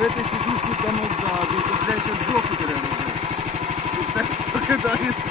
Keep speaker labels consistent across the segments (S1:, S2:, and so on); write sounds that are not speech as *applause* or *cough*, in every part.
S1: Бити сидушку там ззаду, то блядь, зараз боку треба. Це *laughs*
S2: покидається.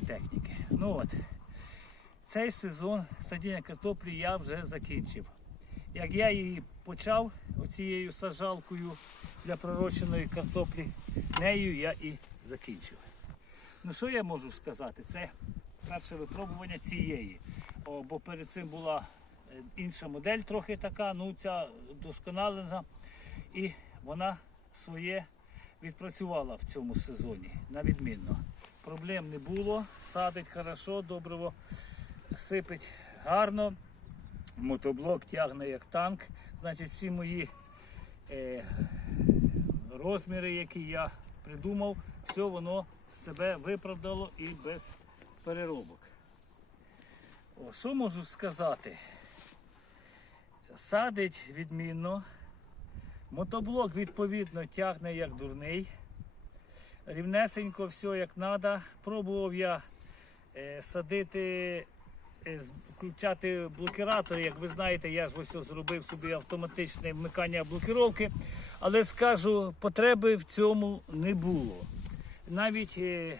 S2: Техніки. Ну от, цей сезон садіння картоплі я вже закінчив. Як я її почав оцією сажалкою для пророщеної картоплі, нею я і закінчив. Ну що я можу сказати? Це перше випробування цієї. О, бо перед цим була е, інша модель, трохи така, ну ця досконалена. І вона своє відпрацювала в цьому сезоні на відмінно. Проблем не було, садить хорошо, добриво сипить гарно. Мотоблок тягне як танк. Значить, всі мої е, розміри, які я придумав, все воно себе виправдало і без переробок. О, що можу сказати? Садить відмінно. Мотоблок відповідно тягне як дурний. Рівнесенько все як треба. Пробував я е, садити, е, включати блокіратори. Як ви знаєте, я ж ось зробив собі автоматичне вмикання блокіровки. Але скажу, потреби в цьому не було. Навіть е,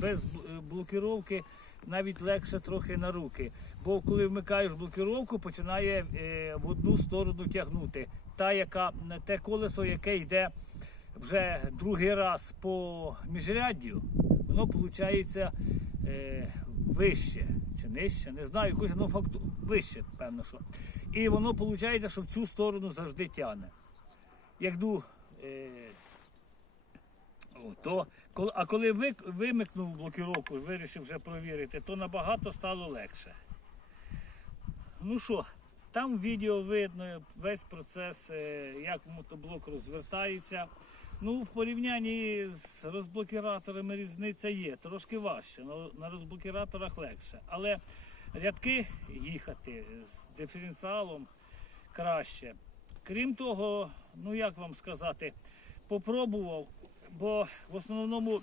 S2: без бл- блокіровки навіть легше трохи на руки. Бо коли вмикаєш блокіровку, починає в одну сторону тягнути. Та, яка, те колесо, яке йде вже другий раз по міжряддю, воно виходить е, вище чи нижче, не знаю, якось ну, факту, вище, певно, що. І воно виходить, що в цю сторону завжди тягне. Як йду е, то, а коли ви, вимикнув блокіровку, вирішив вже провірити, то набагато стало легше. Ну що, там відео видно весь процес, е, як мотоблок розвертається. Ну, в порівнянні з розблокіраторами різниця є, трошки важче, но на розблокіраторах легше. Але рядки їхати з диференціалом краще. Крім того, ну як вам сказати, попробував, бо в основному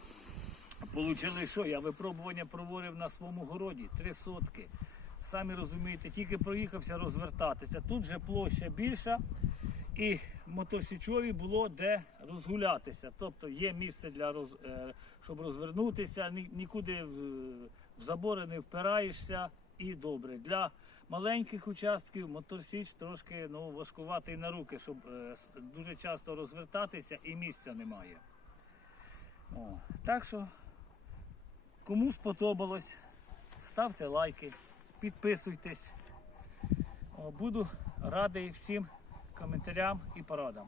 S2: Получили що? Я випробування проводив на своєму городі, три сотки. Самі розумієте, тільки проїхався розвертатися. Тут же площа більша і мотосічові було де розгулятися. Тобто є місце для роз, е, щоб розвернутися, нікуди в, забори не впираєшся і добре. Для маленьких участків моторсіч трошки ну, важкуватий на руки, щоб е, дуже часто розвертатися і місця немає. О, так що Кому сподобалось, ставте лайки, підписуйтесь. Буду радий всім коментарям і порадам.